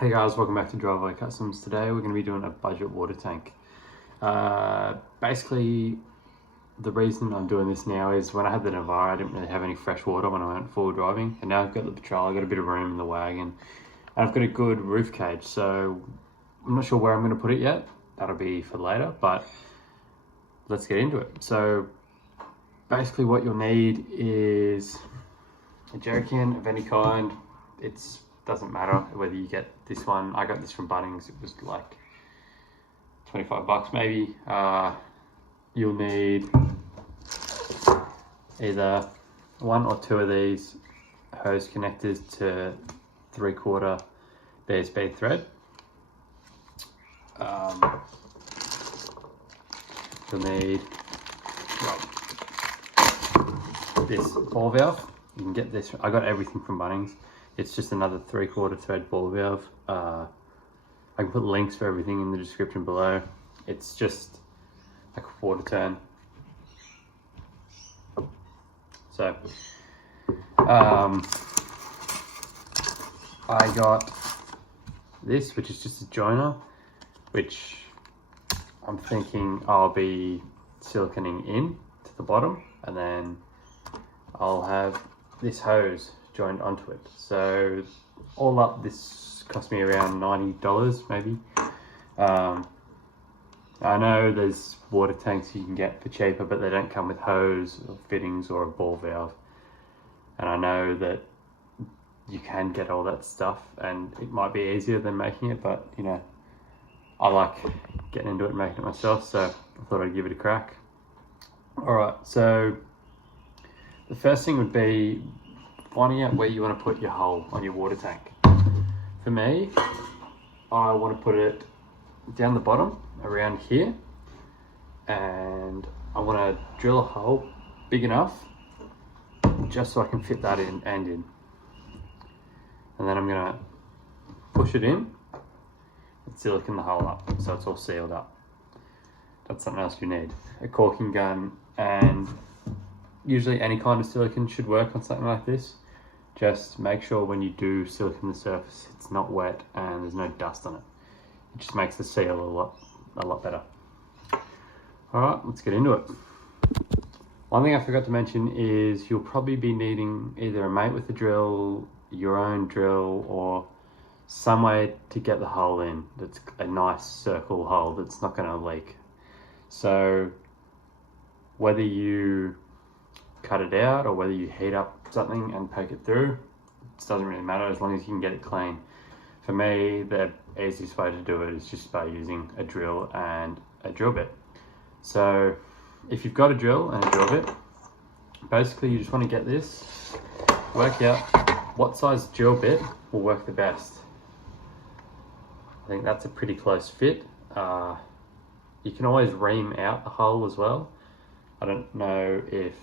Hey guys, welcome back to Driveway Customs. Today we're going to be doing a budget water tank. Basically, the reason I'm doing this now is when I had the Navara, I didn't really have any fresh water when I went full driving, and now I've got the Patrol, I've got a bit of room in the wagon, and I've got a good roof cage, so I'm not sure where I'm going to put it yet. That'll be for later, but let's get into it. So basically what you'll need is a jerry can of any kind. Doesn't matter whether you get this one. I got this from Bunnings. It was like 25 bucks maybe. You'll need either one or two of these hose connectors to 3/4 BSB thread. You'll need this ball valve. You can get this. I got everything from Bunnings. It's just another 3/4 thread ball valve. I can put links for everything in the description below. It's just like a quarter turn. So I got this, which is just a joiner, which I'm thinking I'll be siliconing in to the bottom, and then I'll have this hose joined onto it. So all up, this cost me around $90 maybe. I know there's water tanks you can get for cheaper, but they don't come with hose or fittings or a ball valve. And I know that you can get all that stuff and it might be easier than making it, but you know, I like getting into it and making it myself, so I thought I'd give it a crack. Alright, so the first thing would be finding out where you want to put your hole on your water tank. For me, I want to put it down the bottom around here, and I want to drill a hole big enough just so I can fit that in and in. And then I'm going to push it in and silicone the hole up so it's all sealed up. That's something else you need. A caulking gun, and usually any kind of silicone should work on something like this. Just make sure when you do silicone the surface, it's not wet and there's no dust on it. It just makes the seal a lot better. All right, let's get into it. One thing I forgot to mention is you'll probably be needing either a mate with a drill, your own drill, or some way to get the hole in that's a nice circle hole that's not going to leak. So whether you cut it out or whether you heat up something and poke it through, it doesn't really matter as long as you can get it clean. For me, the easiest way to do it is just by using a drill and a drill bit. So if you've got a drill and a drill bit, basically you just want to get this, work out what size drill bit will work the best. I think that's a pretty close fit. You can always ream out the hole as well. I don't know if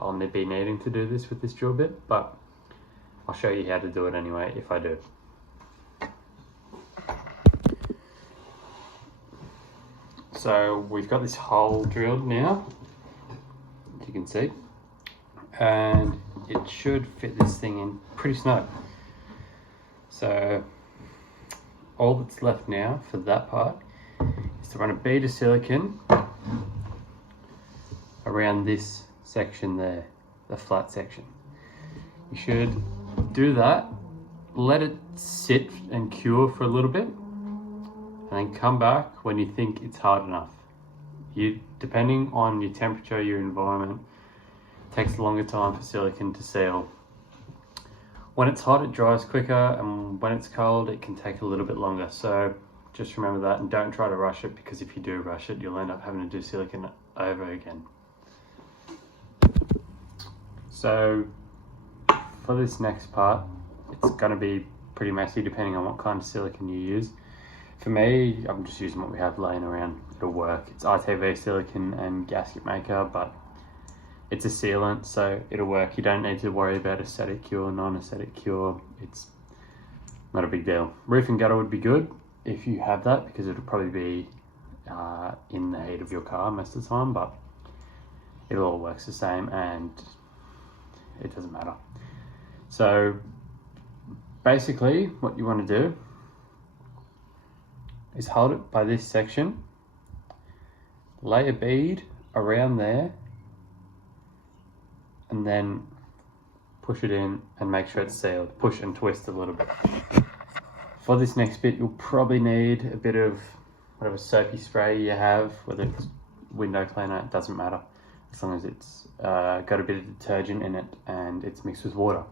I'll be needing to do this with this drill bit, but I'll show you how to do it anyway if I do. So we've got this hole drilled now, as you can see, and it should fit this thing in pretty snug. So all that's left now for that part is to run a bead of silicone around this section there, the flat section. You should do that, let it sit and cure for a little bit, and then come back when you think it's hard enough. Depending on your temperature, your environment, it takes a longer time for silicone to seal. When it's hot, it dries quicker, and when it's cold, it can take a little bit longer. So just remember that, and don't try to rush it, because if you do rush it, you'll end up having to do silicone over again. So for this next part, it's going to be pretty messy depending on what kind of silicone you use. For me, I'm just using what we have laying around. It'll work. It's ITV silicone and gasket maker, but it's a sealant, so it'll work. You don't need to worry about aesthetic cure, non-aesthetic cure. It's not a big deal. Roof and gutter would be good if you have that, because it'll probably be in the heat of your car most of the time, but it all works the same and it doesn't matter. So basically what you want to do is hold it by this section, lay a bead around there, and then push it in and make sure it's sealed. Push and twist a little bit. For this next bit, you'll probably need a bit of whatever soapy spray you have, whether it's window cleaner, it doesn't matter, as long as it's got a bit of detergent in it and it's mixed with water.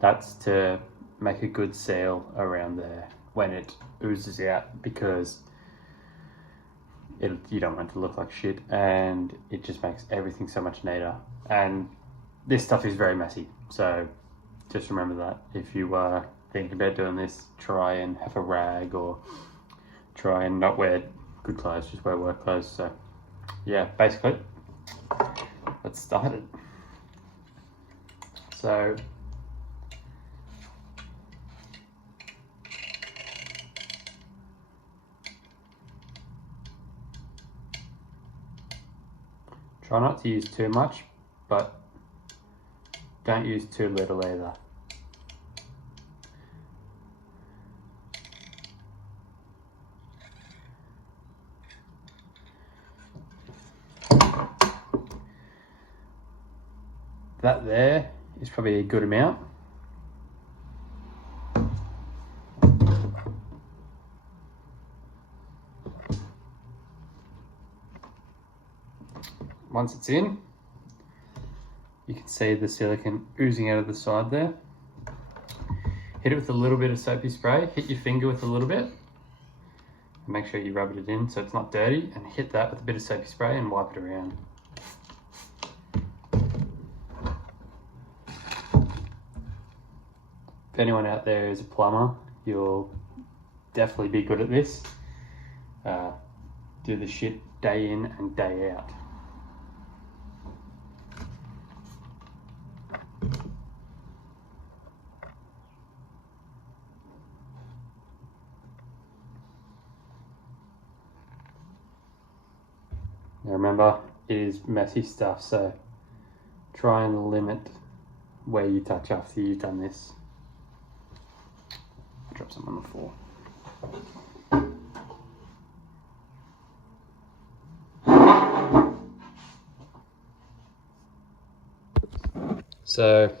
That's to make a good seal around there when it oozes out, because you don't want it to look like shit, and it just makes everything so much neater. And this stuff is very messy, so just remember that. If you are thinking about doing this, try and have a rag, or try and not wear good clothes, just wear work clothes. So yeah, basically, let's start it. So try not to use too much, but don't use too little either. That there is probably a good amount. Once it's in, you can see the silicone oozing out of the side there. Hit it with a little bit of soapy spray, hit your finger with a little bit, and make sure you rub it in so it's not dirty, and hit that with a bit of soapy spray and wipe it around. If anyone out there is a plumber, you'll definitely be good at this. Do the shit day in and day out. Now remember, it is messy stuff, so try and limit where you touch after you've done this. Drop some on the floor. So,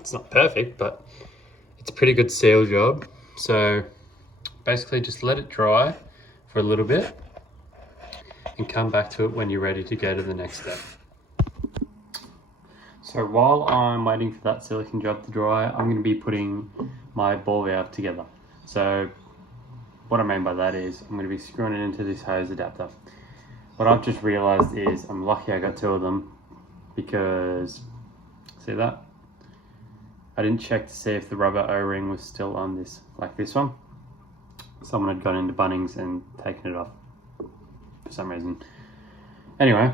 it's not perfect, but it's a pretty good seal job. So basically just let it dry for a little bit and come back to it when you're ready to go to the next step. So while I'm waiting for that silicone job to dry, I'm going to be putting my ball valve together. So what I mean by that is I'm going to be screwing it into this hose adapter. What I've just realized is I'm lucky I got two of them, because see that? I didn't check to see if the rubber O-ring was still on this, like this one. Someone had gone into Bunnings and taken it off for some reason. Anyway,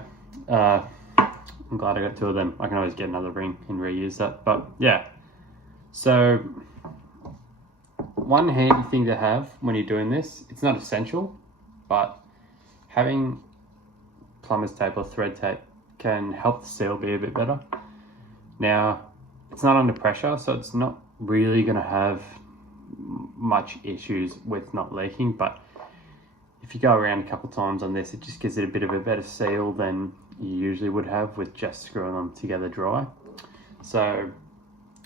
I'm glad I got two of them. I can always get another ring and reuse that. But yeah, so one handy thing to have when you're doing this, it's not essential, but having plumber's tape or thread tape can help the seal be a bit better. Now, it's not under pressure, so it's not really going to have much issues with not leaking, but if you go around a couple times on this, it just gives it a bit of a better seal than you usually would have with just screwing them together dry. So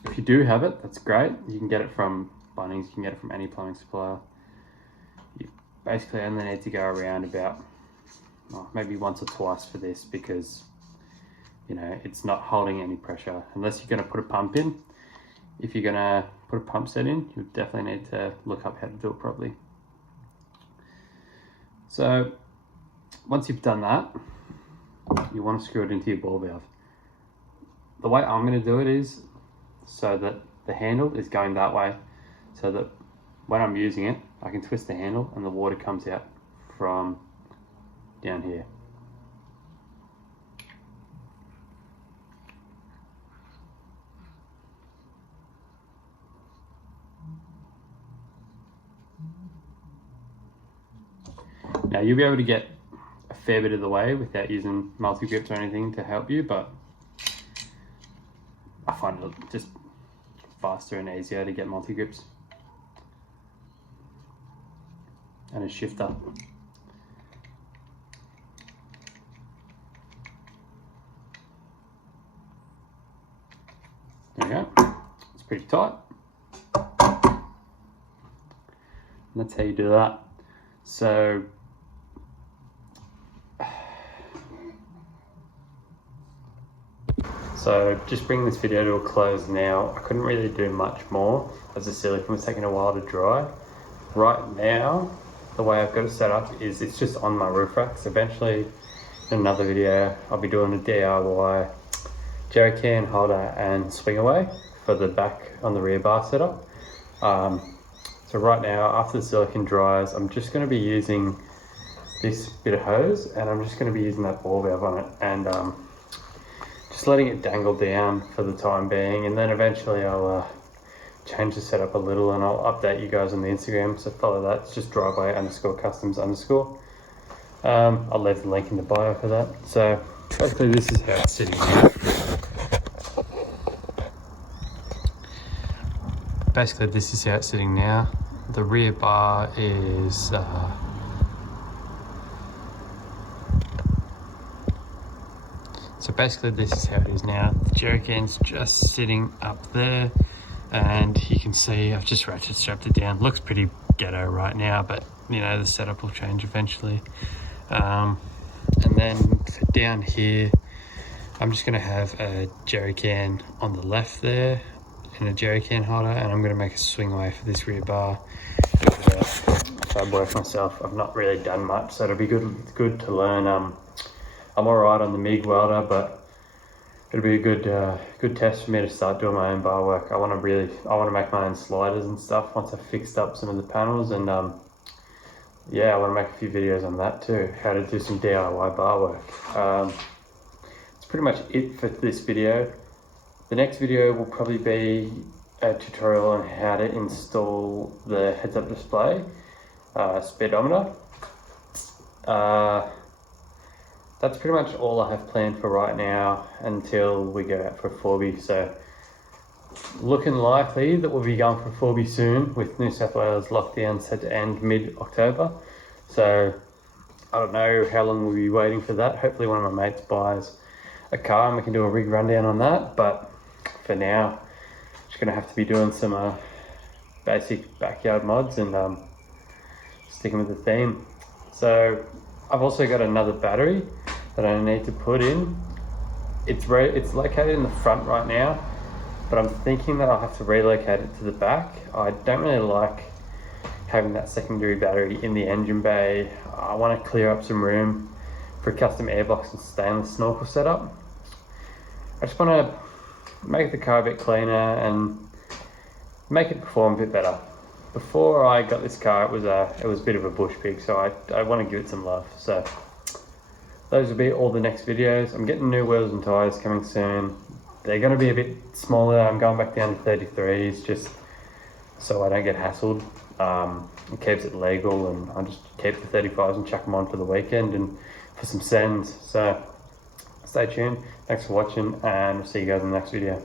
if you do have it, that's great. You can get it from Bunnings, you can get it from any plumbing supplier. You basically only need to go around about maybe once or twice for this, because you know it's not holding any pressure unless you're going to put a pump in. If you're going to put a pump set in, you definitely need to look up how to do it properly. So once you've done that, you want to screw it into your ball valve. The way I'm going to do it is so that the handle is going that way, so that when I'm using it, I can twist the handle and the water comes out from down here. Now you'll be able to get a fair bit of the way without using multi-grips or anything to help you, but I find it just faster and easier to get multi-grips. And a shifter. There we go. It's pretty tight. And that's how you do that. So just bring this video to a close now. I couldn't really do much more as the silicone was taking a while to dry. Right now, the way I've got it set up is it's just on my roof rack. So eventually in another video, I'll be doing a DIY jerry can holder and swing away for the back on the rear bar setup. So right now, after the silicone dries, I'm just going to be using this bit of hose, and I'm just going to be using that ball valve on it, and just letting it dangle down for the time being, and then eventually I'll change the setup a little, and I'll update you guys on the Instagram, so follow that. It's just driveway_customs_. I'll leave the link in the bio for that. So basically this is how it's sitting now. The rear bar is so basically this is how it is now. The jerry can's just sitting up there, and you can see I've just ratchet strapped it down. Looks pretty ghetto right now, but you know, the setup will change eventually. And then for down here, I'm just going to have a jerry can on the left there and a jerry can holder, and I'm going to make a swing away for this rear bar. I've worked myself. I've not really done much, so it'll be good to learn. I'm alright on the MIG welder, but it'll be a good test for me to start doing my own bar work. I want to make my own sliders and stuff once I've fixed up some of the panels, and yeah, I want to make a few videos on that too, how to do some DIY bar work. That's pretty much it for this video. The next video will probably be a tutorial on how to install the heads-up display speedometer. That's pretty much all I have planned for right now until we go out for 4B. So looking likely that we'll be going for 4B soon, with New South Wales lockdown set to end mid-October. So I don't know how long we'll be waiting for that. Hopefully one of my mates buys a car and we can do a rig rundown on that. But for now, just gonna have to be doing some basic backyard mods and sticking with the theme. So I've also got another battery that I need to put in. It's located in the front right now, but I'm thinking that I'll have to relocate it to the back. I don't really like having that secondary battery in the engine bay. I want to clear up some room for a custom airbox and stainless snorkel setup. I just want to make the car a bit cleaner and make it perform a bit better. Before I got this car, it was a bit of a bush pig, so I want to give it some love. So those will be all the next videos. I'm getting new wheels and tyres coming soon. They're going to be a bit smaller. I'm going back down to 33s just so I don't get hassled. It keeps it legal, and I just keep the 35s and chuck them on for the weekend and for some sends. So stay tuned. Thanks for watching, and I'll see you guys in the next video.